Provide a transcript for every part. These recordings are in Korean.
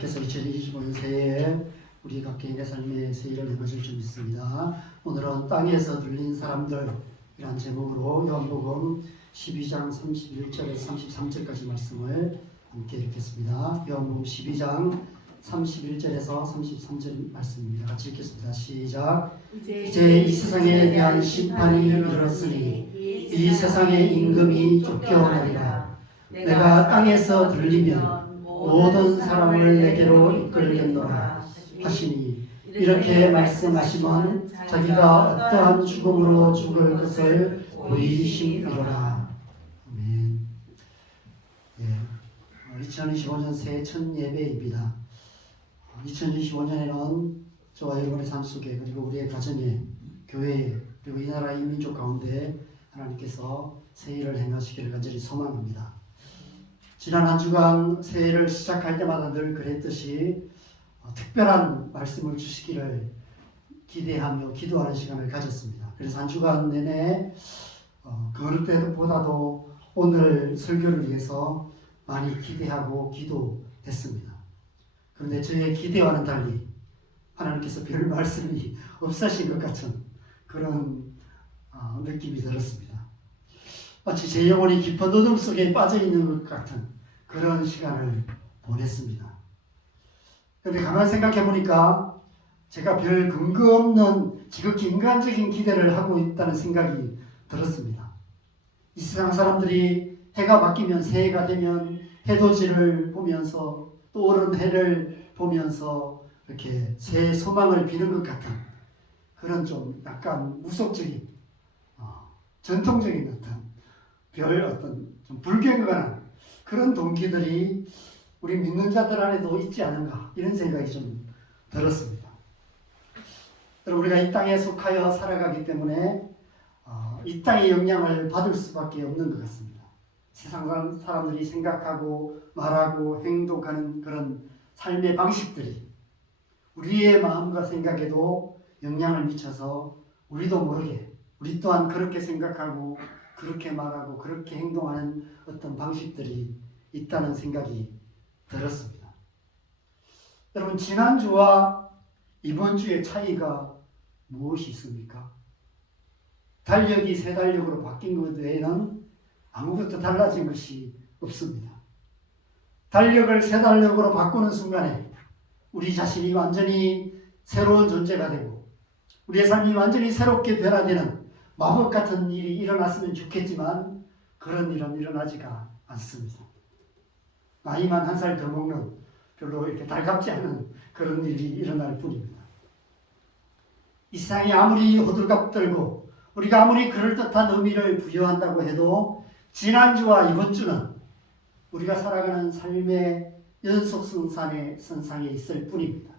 하나님께서 2025년 새해에 우리 각 개인의 삶의 새해를 행하실 줄 믿습니다. 오늘은 땅에서 들린 사람들이란 제목으로 요한복음 12장 31절에서 33절까지 말씀을 함께 읽겠습니다. 요한복음 12장 31절에서 33절 말씀입니다. 같이 읽겠습니다. 시작. 이제 이 세상에 대한 심판이 이르렀으니 이 세상의 임금이 쫓겨나리라. 내가 땅에서 들리면 모든 사람을 내게로 이끌겠노라 하시니, 이렇게 말씀하시면 자기가 어떠한 죽음으로 죽을 것을 보이심이로라. 아멘. 2025년 새해 첫 예배입니다. 2025년에는 저와 여러분의 삶 속에, 그리고 우리의 가정에, 교회에, 그리고 이 나라 이 민족 가운데 하나님께서 새해를 행하시기를 간절히 소망합니다. 지난 한 주간 새해를 시작할 때마다 늘 그랬듯이 특별한 말씀을 주시기를 기대하며 기도하는 시간을 가졌습니다. 그래서 한 주간 내내 그 어느 때보다도 오늘 설교를 위해서 많이 기대하고 기도했습니다. 그런데 저의 기대와는 달리 하나님께서 별 말씀이 없으신 것 같은 그런 느낌이 들었습니다. 마치 제 영혼이 깊은 어둠 속에 빠져있는 것 같은 그런 시간을 보냈습니다. 그런데 가만히 생각해 보니까 제가 별 근거 없는 지극히 인간적인 기대를 하고 있다는 생각이 들었습니다. 이 세상 사람들이 해가 바뀌면, 새해가 되면 해돋이를 보면서 떠오른 해를 보면서 이렇게 새해 소망을 비는 것 같은 그런 좀 약간 무속적인 전통적인 어떤 좀 불경건한 그런 동기들이 우리 믿는 자들 안에도 있지 않은가, 이런 생각이 좀 들었습니다. 여러분, 우리가 이 땅에 속하여 살아가기 때문에 이 땅의 영향을 받을 수밖에 없는 것 같습니다. 세상 사람들이 생각하고 말하고 행동하는 그런 삶의 방식들이 우리의 마음과 생각에도 영향을 미쳐서 우리도 모르게 우리 또한 그렇게 생각하고 그렇게 말하고 그렇게 행동하는 어떤 방식들이 있다는 생각이 들었습니다. 여러분, 지난주와 이번 주의 차이가 무엇이 있습니까? 달력이 새 달력으로 바뀐 것 외에는 아무것도 달라진 것이 없습니다. 달력을 새 달력으로 바꾸는 순간에 우리 자신이 완전히 새로운 존재가 되고 우리의 삶이 완전히 새롭게 변화되는 마법 같은 일이 일어났으면 좋겠지만 그런 일은 일어나지가 않습니다. 나이만 한 살 더 먹는 별로 이렇게 달갑지 않은 그런 일이 일어날 뿐입니다. 이 세상이 아무리 호들갑 떨고 우리가 아무리 그럴듯한 의미를 부여한다고 해도 지난주와 이번 주는 우리가 살아가는 삶의 연속선상에 있을 뿐입니다.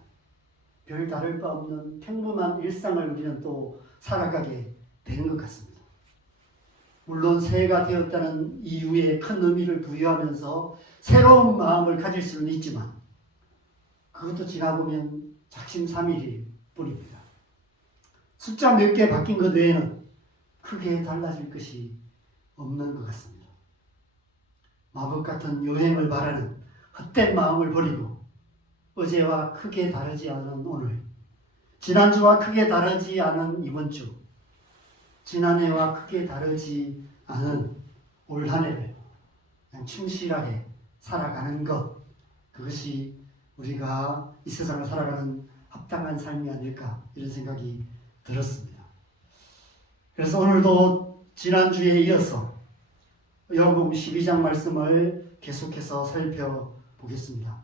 별 다를 바 없는 평범한 일상을 우리는 또 살아가게 되는 것 같습니다. 물론 새해가 되었다는 이유에 큰 의미를 부여하면서 새로운 마음을 가질 수는 있지만 그것도 지나보면 작심삼일일 뿐입니다. 숫자 몇 개 바뀐 것 외에는 크게 달라질 것이 없는 것 같습니다. 마법 같은 여행을 바라는 헛된 마음을 버리고 어제와 크게 다르지 않은 오늘, 지난주와 크게 다르지 않은 이번 주, 지난해와 크게 다르지 않은 올 한 해를 그냥 충실하게 살아가는 것, 그것이 우리가 이 세상을 살아가는 합당한 삶이 아닐까, 이런 생각이 들었습니다. 그래서 오늘도 지난주에 이어서 요한복음 12장 말씀을 계속해서 살펴보겠습니다.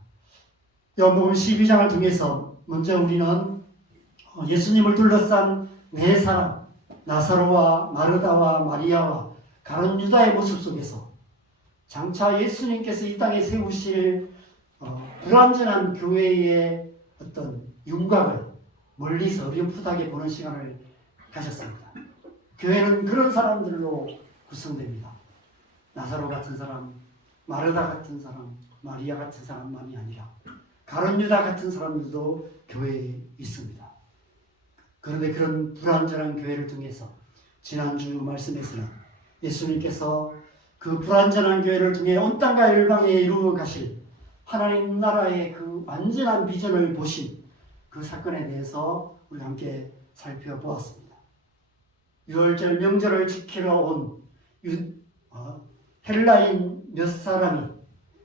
요한복음 12장을 통해서 먼저 우리는 예수님을 둘러싼 네 사람, 나사로와 마르다와 마리아와 가룟 유다의 모습 속에서 장차 예수님께서 이 땅에 세우실 불완전한 교회의 어떤 윤곽을 멀리서 어렴풋하게 보는 시간을 가졌습니다. 교회는 그런 사람들로 구성됩니다. 나사로 같은 사람, 마르다 같은 사람, 마리아 같은 사람만이 아니라 가룟 유다 같은 사람들도 교회에 있습니다. 그런데 그런 불완전한 교회를 통해서 지난주 말씀에서는 예수님께서 그 불완전한 교회를 통해 온 땅과 열방에 이루어 가실 하나님 나라의 그 그 완전한 비전을 보신 그 사건에 대해서 우리 함께 살펴보았습니다. 유월절 명절을 지키러 온 헬라인 몇 사람이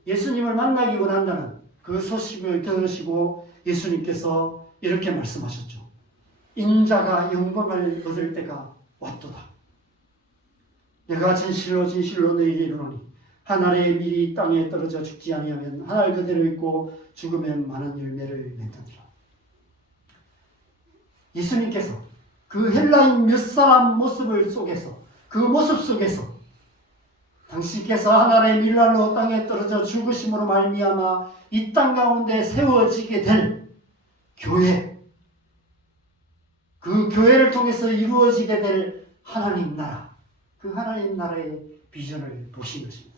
예수님을 만나기 원한다는 그 소식을 들으시고 예수님께서 이렇게 말씀하셨죠. 인자가 영광을 얻을 때가 왔도다. 내가 진실로 진실로 너희에게 이르노니 한 알의 밀이 땅에 떨어져 죽지 아니하면 한 알 그대로 있고 죽으면 많은 열매를 맺느니라. 예수님께서 그 헬라인 몇 사람 모습을 속에서 그 모습 속에서 당신께서 한 알의 밀날로 땅에 떨어져 죽으심으로 말미암아 이 땅 가운데 세워지게 될 교회, 그 교회를 통해서 이루어지게 될 하나님 나라, 그 하나님 나라의 비전을 보신 것입니다.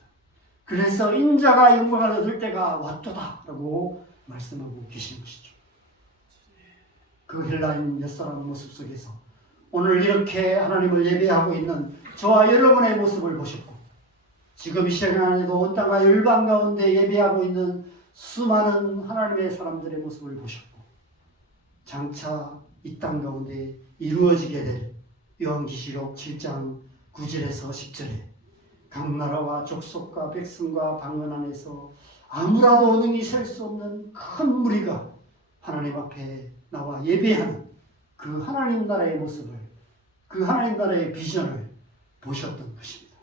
그래서 인자가 영광을 얻을 때가 왔도다 라고 말씀하고 계신 것이죠. 그 헬라인 몇 사람 모습 속에서 오늘 이렇게 하나님을 예배하고 있는 저와 여러분의 모습을 보셨고, 지금 이 시간에도 온 땅과 열방 가운데 예배하고 있는 수많은 하나님의 사람들의 모습을 보셨고, 장차 이 땅 가운데 이루어지게 될 요한계시록 7장 9절에서 10절에 각 나라와 족속과 백성과 방언 안에서 아무라도 능히 셀 수 없는 큰 무리가 하나님 앞에 나와 예배하는 그 하나님 나라의 모습을, 그 하나님 나라의 비전을 보셨던 것입니다.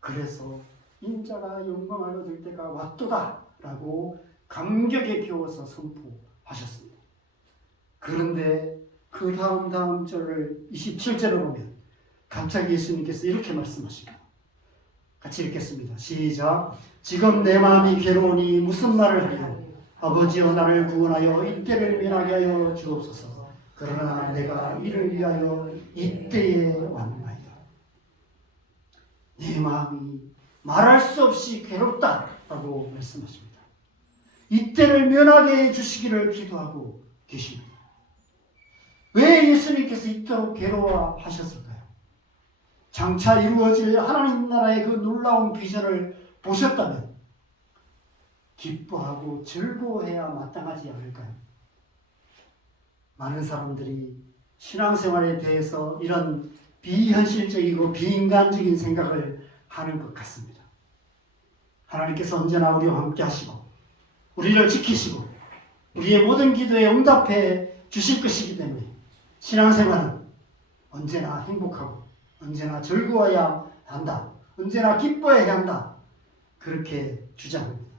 그래서 인자가 영광을 얻을 때가 왔도다 라고 감격에 겨워서 선포하셨습니다. 그런데 그 다음 절을 27절을 보면 갑자기 예수님께서 이렇게 말씀하십니다. 같이 읽겠습니다. 시작. 지금 내 마음이 괴로우니 무슨 말을 하리요. 아버지여 나를 구원하여 이때를 면하게 하여 주옵소서. 그러나 내가 이를 위하여 이때에 왔나이다. 내 마음이 말할 수 없이 괴롭다라고 말씀하십니다. 이때를 면하게 해주시기를 기도하고 계십니다. 왜 예수님께서 이토록 괴로워하셨을까요? 장차 이루어질 하나님 나라의 그 놀라운 비전을 보셨다면 기뻐하고 즐거워해야 마땅하지 않을까요? 많은 사람들이 신앙생활에 대해서 이런 비현실적이고 비인간적인 생각을 하는 것 같습니다. 하나님께서 언제나 우리와 함께 하시고 우리를 지키시고 우리의 모든 기도에 응답해 주실 것이기 때문에 신앙생활은 언제나 행복하고 언제나 즐거워야 한다. 언제나 기뻐해야 한다. 그렇게 주장합니다.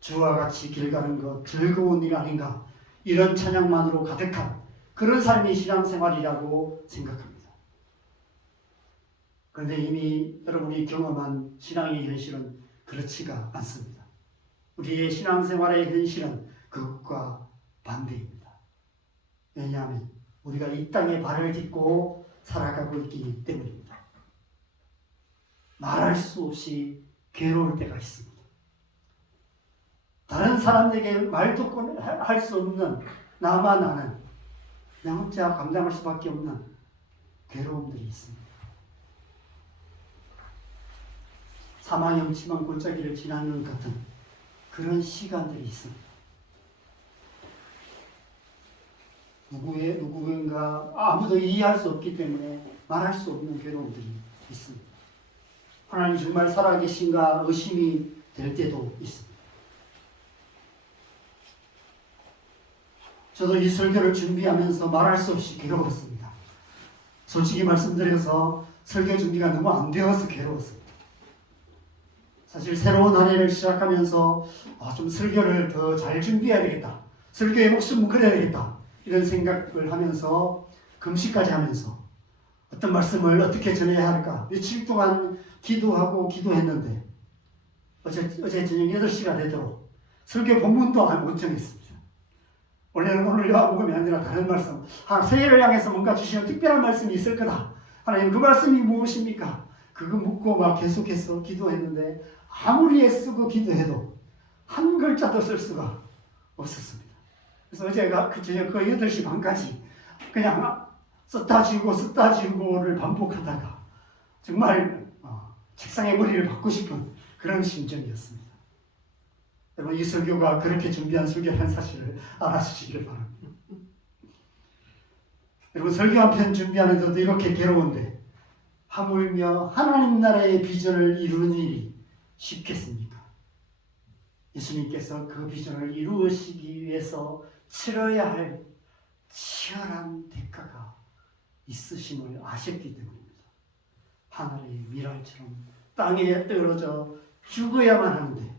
주와 같이 길 가는 것 즐거운 일 아닌가, 이런 찬양만으로 가득한 그런 삶이 신앙생활이라고 생각합니다. 그런데 이미 여러분이 경험한 신앙의 현실은 그렇지가 않습니다. 우리의 신앙생활의 현실은 그것과 반대입니다. 왜냐하면 우리가 이 땅에 발을 딛고 살아가고 있기 때문입니다. 말할 수 없이 괴로울 때가 있습니다. 다른 사람에게 말도 할 수 없는 나만 아는, 나 혼자 감당할 수밖에 없는 괴로움들이 있습니다. 사망의 음침한 골짜기를 지나는 것 같은 그런 시간들이 있습니다. 누구인가 아무도 이해할 수 없기 때문에 말할 수 없는 괴로움들이 있습니다. 하나님 정말 살아계신가 의심이 될 때도 있습니다. 저도 이 설교를 준비하면서 말할 수 없이 괴로웠습니다. 솔직히 말씀드려서 설교 준비가 너무 안 되어서 괴로웠습니다. 사실 새로운 한 해를 시작하면서 좀 설교를 더 잘 준비해야 되겠다. 설교에 목숨을 걸어야 되겠다. 이런 생각을 하면서 금식까지 하면서 어떤 말씀을 어떻게 전해야 할까 며칠 동안 기도하고 기도했는데 어제 저녁 8시가 되도록 설교 본문도 못 정했습니다. 원래는 오늘 요한복음이 아니라 다른 말씀, 새해를 향해서 뭔가 주시는 특별한 말씀이 있을 거다. 하나님 그 말씀이 무엇입니까? 그거 묻고 막 계속해서 기도했는데 아무리 애쓰고 기도해도 한 글자도 쓸 수가 없었습니다. 그래서 어제가 저녁 8시 반까지 그냥 썼다 지우고를 반복하다가 정말 책상에 머리를 박고 싶은 그런 심정이었습니다. 여러분, 이 설교가 그렇게 준비한 설교라는 사실을 알아주시길 바랍니다. 여러분, 설교 한 편 준비하는데도 이렇게 괴로운데 하물며 하나님 나라의 비전을 이루는 일이 쉽겠습니까? 예수님께서 그 비전을 이루시기 위해서 치러야 할 치열한 대가가 있으심을 아셨기 때문입니다. 하늘의 미랄처럼 땅에 떨어져 죽어야만 하는데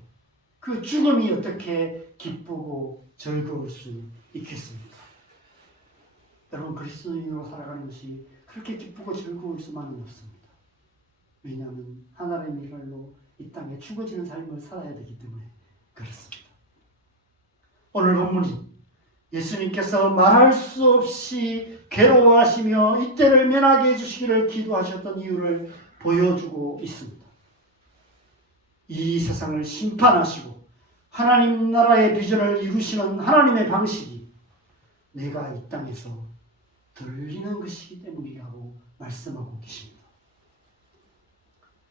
그 죽음이 어떻게 기쁘고 즐거울 수 있겠습니까? 여러분, 그리스도인으로 살아가는 것이 그렇게 기쁘고 즐거울 수만은 없습니다. 왜냐하면 하나님의 미랄로 이 땅에 죽어지는 삶을 살아야 되기 때문에 그렇습니다. 오늘 본문이 예수님께서 말할 수 없이 괴로워하시며 이때를 면하게 해주시기를 기도하셨던 이유를 보여주고 있습니다. 이 세상을 심판하시고 하나님 나라의 비전을 이루시는 하나님의 방식이 내가 이 땅에서 들리는 것이기 때문이라고 말씀하고 계십니다.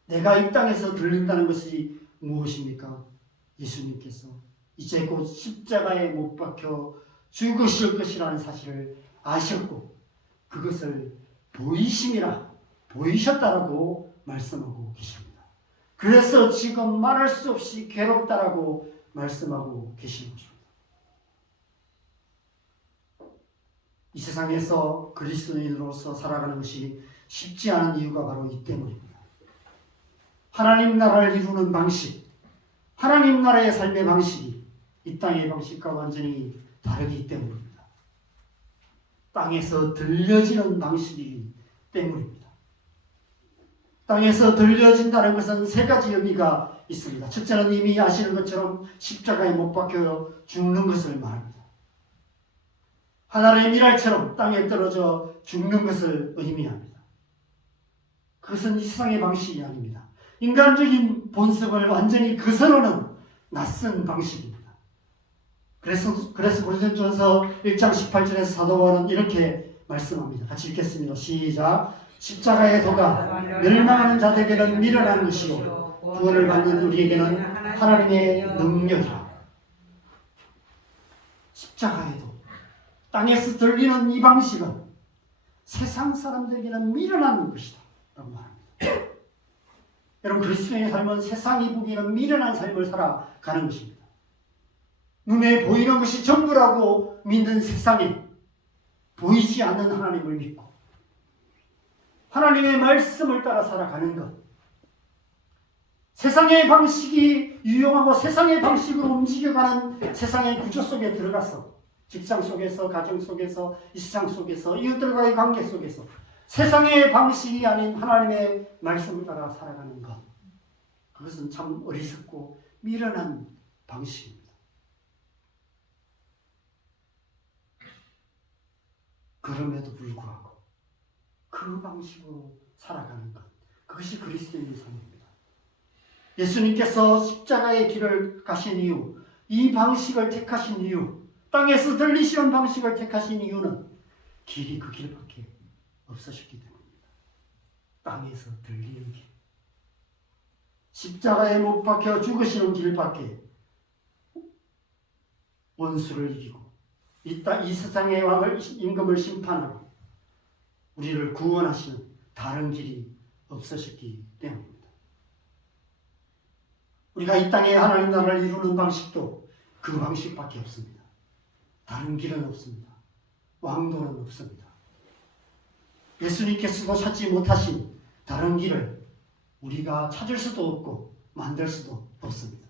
내가 이 땅에서 들린다는 것이 무엇입니까? 예수님께서 이제 곧 십자가에 못 박혀 죽으실 것이라는 사실을 아셨고 그것을 보이셨다라고 말씀하고 계십니다. 그래서 지금 말할 수 없이 괴롭다라고 말씀하고 계신 것입니다. 이 세상에서 그리스도인으로서 살아가는 것이 쉽지 않은 이유가 바로 이 때문입니다. 하나님 나라를 이루는 방식, 하나님 나라의 삶의 방식이 이 땅의 방식과 완전히 다르기 때문입니다. 땅에서 들려지는 방식이기 때문입니다. 땅에서 들려진다는 것은 세 가지 의미가 있습니다. 첫째는 이미 아시는 것처럼 십자가에 못 박혀 죽는 것을 말합니다. 하늘의 미랄처럼 땅에 떨어져 죽는 것을 의미합니다. 그것은 이 세상의 방식이 아닙니다. 인간적인 본성을 완전히 거스르는 낯선 방식입니다. 그래서 고린도전서 1장 18절에서 사도 바울은 이렇게 말씀합니다. 같이 읽겠습니다. 시작. 십자가의 도가 멸망하는 자들에게는 미련한 것이요 구원을 받는 우리에게는 하나님의 능력이라. 십자가의 도, 땅에서 들리는 이 방식은 세상 사람들에게는 미련한 것이다 라고 말합니다. 여러분, 그리스도인의 삶은 세상이 보기에는 미련한 삶을 살아가는 것입니다. 눈에 보이는 것이 전부라고 믿는 세상에 보이지 않는 하나님을 믿고 하나님의 말씀을 따라 살아가는 것, 세상의 방식이 유용하고 세상의 방식으로 움직여가는 세상의 구조 속에 들어가서 직장 속에서, 가정 속에서, 이 세상 속에서, 이웃들과의 관계 속에서 세상의 방식이 아닌 하나님의 말씀을 따라 살아가는 것, 그것은 참 어리석고 미련한 방식입니다. 그럼에도 불구하고 그 방식으로 살아가는 것, 그것이 그리스도인의 삶입니다. 예수님께서 십자가의 길을 가신 이유, 이 방식을 택하신 이유, 땅에서 들리시는 방식을 택하신 이유는 길이 그 길밖에 없으셨기 때문입니다. 땅에서 들리는 길, 십자가에 못 박혀 죽으시는 길밖에 원수를 이기고 이 세상의 왕을 임금을 심판하고 우리를 구원하시는 다른 길이 없으셨기 때문입니다. 우리가 이 땅에 하나님 나라를 이루는 방식도 그 방식밖에 없습니다. 다른 길은 없습니다. 왕도는 없습니다. 예수님께서도 찾지 못하신 다른 길을 우리가 찾을 수도 없고 만들 수도 없습니다.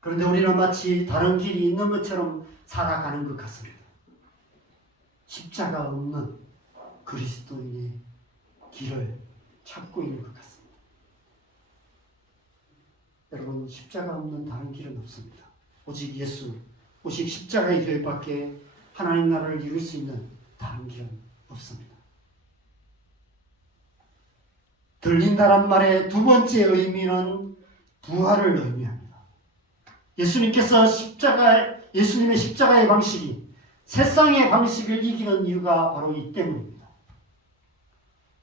그런데 우리는 마치 다른 길이 있는 것처럼 살아가는 것 같습니다. 십자가 없는 그리스도인의 길을 찾고 있는 것 같습니다. 여러분, 십자가 없는 다른 길은 없습니다. 오직 예수, 오직 십자가의 길밖에 하나님 나라를 이룰 수 있는 다른 길은 없습니다. 들린다란 말의 두 번째 의미는 부활을 의미합니다. 예수님의 십자가의 방식이 세상의 방식을 이기는 이유가 바로 이 때문입니다.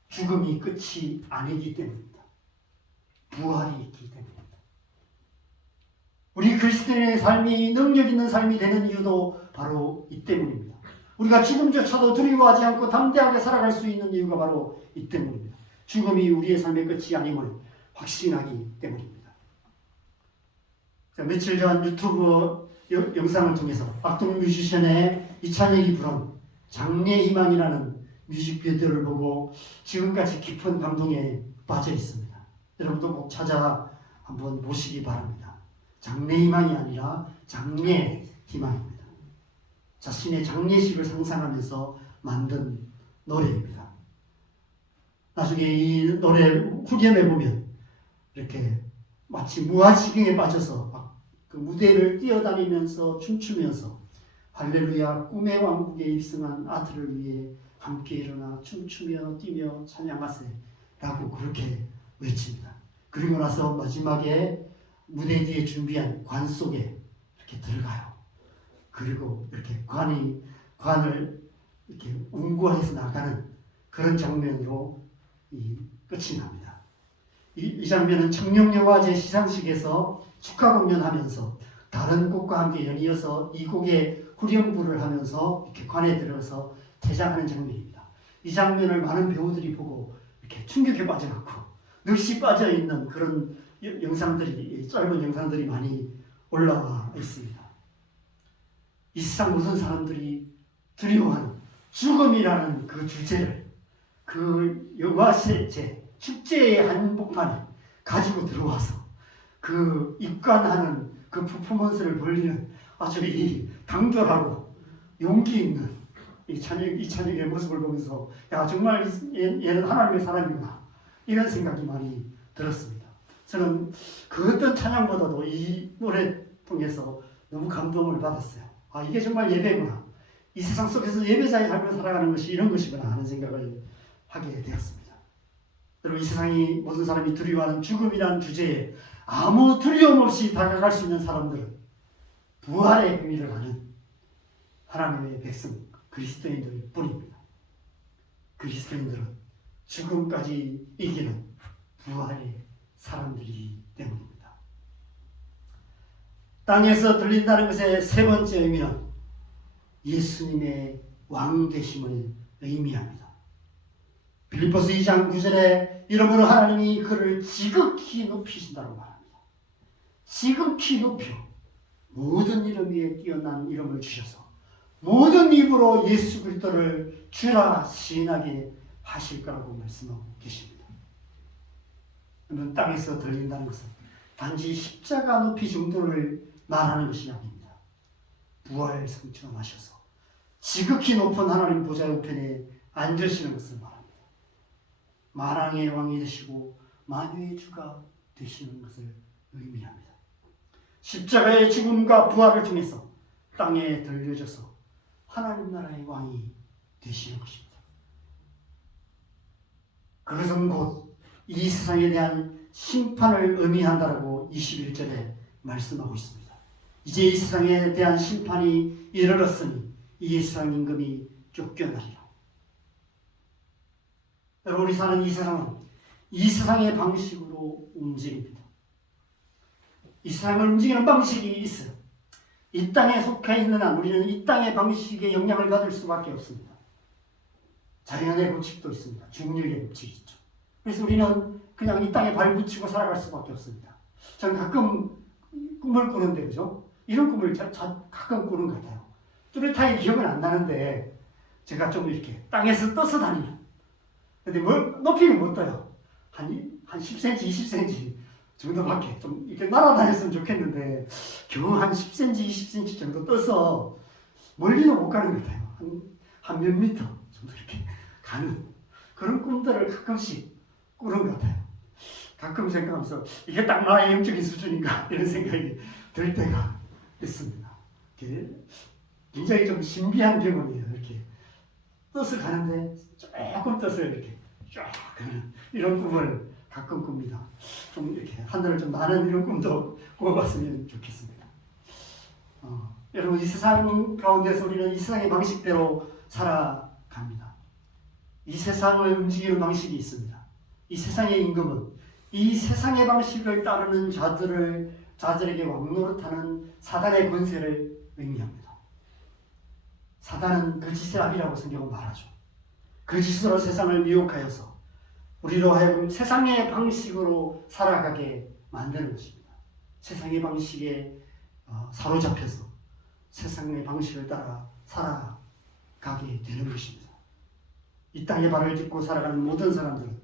죽음이 끝이 아니기 때문입니다. 부활이 있기 때문입니다. 우리 그리스도인의 삶이 능력 있는 삶이 되는 이유도 바로 이 때문입니다. 우리가 죽음조차도 두려워하지 않고 담대하게 살아갈 수 있는 이유가 바로 이 때문입니다. 죽음이 우리의 삶의 끝이 아님을 확신하기 때문입니다. 자, 며칠 전 유튜브 영상을 통해서 악동 뮤지션의 이찬혁이 부른 장래의 희망이라는 뮤직비디오를 보고 지금까지 깊은 감동에 빠져 있습니다. 여러분도 꼭 찾아 한번 보시기 바랍니다. 장래의 희망이 아니라 장래의 희망입니다. 자신의 장례식을 상상하면서 만든 노래입니다. 나중에 이 노래 후렴에 보면 이렇게 마치 무아지경에 빠져서 그 무대를 뛰어다니면서 춤추면서 할렐루야 꿈의 왕국에 입성한 아들을 위해 함께 일어나 춤추며 뛰며 찬양하세 라고 그렇게 외칩니다. 그리고 나서 마지막에 무대 뒤에 준비한 관 속에 이렇게 들어가요. 그리고 이렇게 관을 이렇게 운구해서 나가는 그런 장면으로 끝이 납니다. 이 장면은 청룡영화제 시상식에서 축하 공연하면서 다른 곡과 함께 연이어서 이 곡의 후렴구를 하면서 이렇게 관에 들어서 퇴장하는 장면입니다. 이 장면을 많은 배우들이 보고 이렇게 충격에 빠져갖고 넋이 빠져 있는 그런 영상들이, 짧은 영상들이 많이 올라와 있습니다. 이 세상 모든 사람들이 두려워하는 죽음이라는 그 주제를 그 여과제 축제의 한복판에 가지고 들어와서 그 입관하는 그 퍼포먼스를 벌리는 아주 이 강렬하고 용기 있는 이찬혁의 모습을 보면서 야 정말 얘는 하나님의 사람이구나 이런 생각이 많이 들었습니다. 저는 그 어떤 찬양보다도 이 노래 통해서 너무 감동을 받았어요. 아 이게 정말 예배구나. 이 세상 속에서 예배자의 삶을 살아가는 것이 이런 것이구나 하는 생각을 하게 되었습니다. 여러분 이 세상이 모든 사람이 두려워하는 죽음이라는 주제에 아무 두려움 없이 다가갈 수 있는 사람들은 부활의 의미를 아는 하나님의 백성 그리스도인들 뿐입니다. 그리스도인들은 죽음까지 이기는 부활의 사람들이기 때문입니다. 땅에서 들린다는 것의 세 번째 의미는 예수님의 왕 되심을 의미합니다. 빌립보서 2장 9절에 이러므로 하나님이 그를 지극히 높이신다고 말합니다. 지극히 높여 모든 이름 위에 뛰어난 이름을 주셔서 모든 입으로 예수 그리스도를 주라 시인하게 하실 거라고 말씀하고 계십니다. 그러면 땅에서 들린다는 것은 단지 십자가 높이 정도를 말하는 것이 아닙니다. 부활 성취하셔서 지극히 높은 하나님 보좌 우편에 앉으시는 것을 말합니다. 만왕의 왕이 되시고 만유의 주가 되시는 것을 의미합니다. 십자가의 죽음과 부활을 통해서 땅에 들려져서 하나님 나라의 왕이 되시는 것입니다. 그것은 곧 이 세상에 대한 심판을 의미한다라고 21절에 말씀하고 있습니다. 이제 이 세상에 대한 심판이 이르렀으니 이 세상 임금이 쫓겨나리라. 여러분 우리 사는 이 세상은 이 세상의 방식으로 움직입니다. 이 세상을 움직이는 방식이 있어요. 이 땅에 속해 있는 한 우리는 이 땅의 방식에 영향을 받을 수밖에 없습니다. 자연의 법칙도 있습니다. 중력의 법칙이 있죠. 그래서 우리는 그냥 이 땅에 발붙이고 살아갈 수밖에 없습니다. 저는 가끔 꿈을 꾸는데 그죠? 이런 꿈을 가끔 꾸는 것 같아요. 뚜렷하게 기억은 안 나는데 제가 좀 이렇게 땅에서 떠서 다니는. 근데 높이는 못 떠요. 한 10cm, 20cm 정도밖에 좀 이렇게 날아다녔으면 좋겠는데 겨우 한 10cm, 20cm 정도 떠서 멀리는 못 가는 것 같아요. 한 몇 미터 정도 이렇게 가는 그런 꿈들을 가끔씩 꾸는 것 같아요. 가끔 생각하면서 이게 딱 나의 영적인 수준인가 이런 생각이 들 때가 있습니다. 굉장히 좀 신비한 경험이에요. 이렇게 떠서 가는데 조금 떠서 이렇게 쫙 가는 이런 꿈을 가끔 꿉니다. 좀 이렇게 하늘을 좀 나는 이런 꿈도 꿔봤으면 좋겠습니다. 여러분 이 세상 가운데서 우리는 이 세상의 방식대로 살아갑니다. 이 세상을 움직이는 방식이 있습니다. 이 세상의 임금은 이 세상의 방식을 따르는 자들을 자들에게 왕노릇하는 사단의 권세를 의미합니다. 사단은 거짓의 아비라고 성경은 말하죠. 거짓으로 세상을 미혹하여서 우리로 하여금 세상의 방식으로 살아가게 만드는 것입니다. 세상의 방식에 사로잡혀서 세상의 방식을 따라 살아가게 되는 것입니다. 이 땅에 발을 딛고 살아가는 모든 사람들은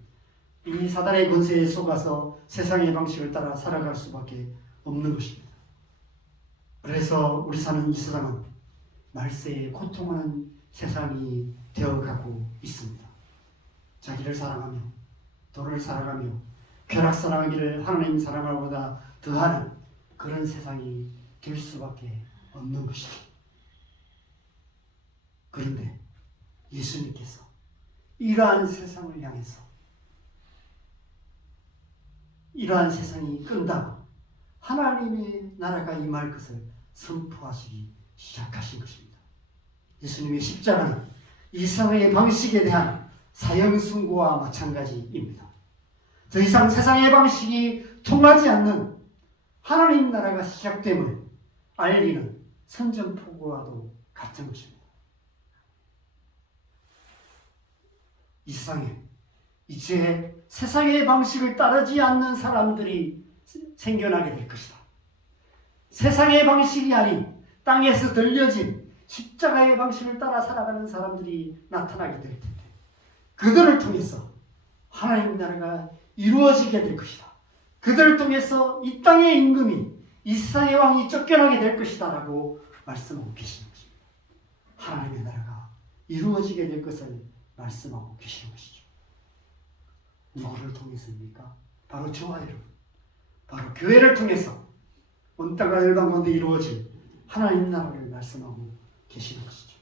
이 사단의 권세에 속아서 세상의 방식을 따라 살아갈 수밖에 없는 것입니다. 그래서 우리 사는 이 세상은 말세에 고통하는 세상이 되어가고 있습니다. 자기를 사랑하며 돈을 사랑하며 쾌락 사랑하기를 하나님 사랑하보다 더하는 그런 세상이 될 수밖에 없는 것이죠. 그런데 예수님께서 이러한 세상을 향해서 이러한 세상이 끝나고 하나님의 나라가 임할 것을 선포하시기 시작하신 것입니다. 예수님의 십자가는 이 세상의 방식에 대한 사형 선고와 마찬가지입니다. 더 이상 세상의 방식이 통하지 않는 하나님 나라가 시작됨을 알리는 선전포고와도 같은 것입니다. 이 세상에 이제 세상의 방식을 따르지 않는 사람들이 생겨나게 될 것이다. 세상의 방식이 아닌 땅에서 들려진 십자가의 방식을 따라 살아가는 사람들이 나타나게 될 텐데 그들을 통해서 하나님 나라가 이루어지게 될 것이다. 그들을 통해서 이 땅의 임금이 이 세상의 왕이 쫓겨나게 될 것이다 라고 말씀하고 계시는 것입니다. 하나님의 나라가 이루어지게 될 것을 말씀하고 계시는 것이죠. 누구를 통해서입니까? 바로 저와 여러분, 바로 교회를 통해서 온 땅과 열방 가운데 이루어질 하나님 나라를 말씀하고 계시는 것이죠.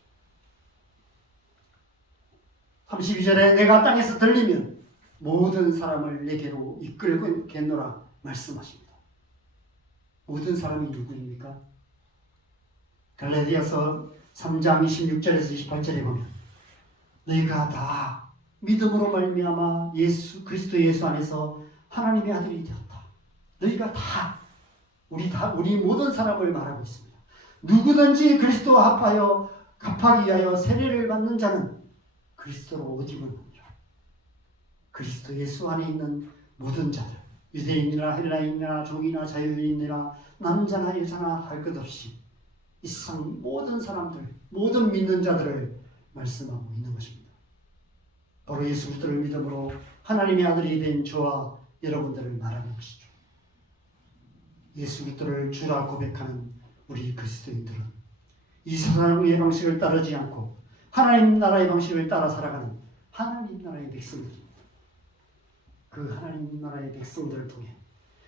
32절에 내가 땅에서 들리면 모든 사람을 내게로 이끌겠노라 말씀하십니다. 모든 사람이 누구입니까? 갈라디아서 3장 26절에서 28절에 보면 너희가 다 믿음으로 말미암아 그리스도 예수 안에서 하나님의 아들이 되었다. 너희가 다 우리 모든 사람을 말하고 있습니다. 누구든지 그리스도와 합하기 위하여 세례를 받는 자는 그리스도로 옷 입었느니라. 그리스도 예수 안에 있는 모든 자들, 유대인이나 헬라인이나 종이나 자유인이나 남자나 여자나 할 것 없이 이 세상 모든 사람들, 모든 믿는 자들을 말씀하고 있는 것입니다. 바로 예수 그리스도를 믿음으로 하나님의 아들이 된 저와 여러분들을 말하는 것이죠. 예수 그리스도를 주라 고백하는 우리 그리스도인들은 이 세상의 방식을 따르지 않고 하나님 나라의 방식을 따라 살아가는 하나님 나라의 백성들입니다. 그 하나님 나라의 백성들을 통해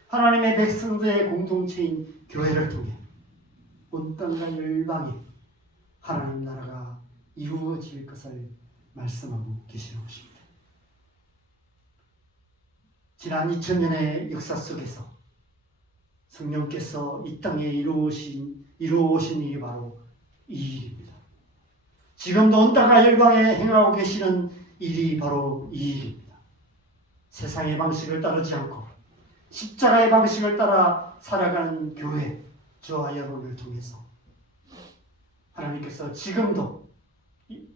하나님의 백성들의 공동체인 교회를 통해 온 땅과 열방에 하나님 나라가 이루어질 것을 말씀하고 계시는 것입니다. 지난 2000년의 역사 속에서 성령께서 이 땅에 이루어오신 일이 바로 이 일입니다. 지금도 온 땅과 열방에 행하고 계시는 일이 바로 이 일입니다. 세상의 방식을 따르지 않고 십자가의 방식을 따라 살아가는 교회, 저와 여러분을 통해서 하나님께서 지금도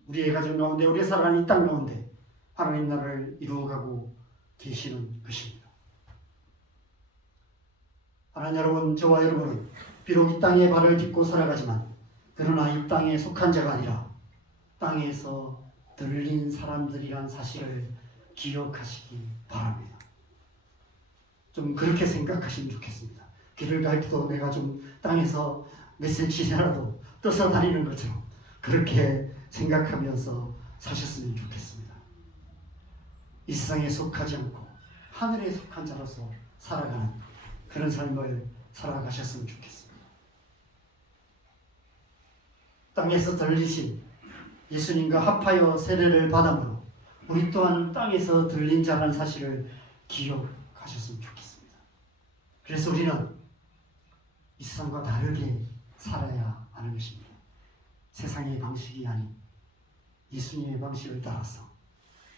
우리의 가정 가운데 우리의 살아가는 이 땅 가운데 하나님 나라를 이루어가고 계시는 것입니다. 하나님 여러분, 저와 여러분은 비록 이 땅에 발을 딛고 살아가지만 그러나 이 땅에 속한 자가 아니라 땅에서 들린 사람들이란 사실을 기억하시기 바랍니다. 좀 그렇게 생각하시면 좋겠습니다. 길을 갈 때도 내가 좀 땅에서 몇 센치라도 떠서 다니는 것처럼 그렇게 생각하면서 사셨으면 좋겠습니다. 이 세상에 속하지 않고 하늘에 속한 자로서 살아가는 그런 삶을 살아가셨으면 좋겠습니다. 땅에서 들리신 예수님과 합하여 세례를 받음으로 우리 또한 땅에서 들린 자라는 사실을 기억하셨으면 좋겠습니다. 그래서 우리는 이 세상과 다르게 살아야 하는 것입니다. 세상의 방식이 아닌 예수님의 방식을 따라서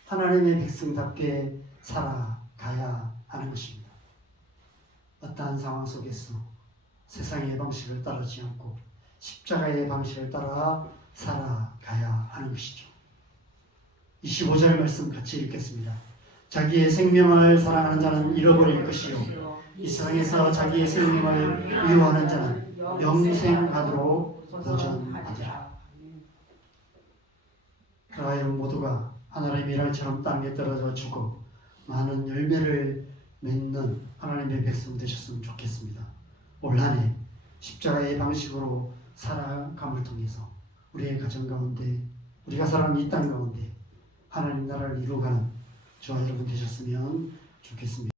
하나님의 백성답게 살아가야 하는 것입니다. 어떠한 상황 속에서 세상의 방식을 따르지 않고 십자가의 방식을 따라 살아가야 하는 것이죠. 25절 말씀 같이 읽겠습니다. 자기의 생명을 사랑하는 자는 잃어버릴 것이요 이 세상에서 자기의 생명을 미워하는 자는 영생하도록 보전하리라. 그러하여 모두가 하나님의 미랄처럼 땅에 떨어져 죽고 많은 열매를 맺는 하나님의 백성 되셨으면 좋겠습니다. 올 한 해 십자가의 방식으로 살아감을 통해서 우리의 가정 가운데 우리가 살아가는 이 땅 가운데 하나님 나라를 이루어가는 저와 여러분 되셨으면 좋겠습니다.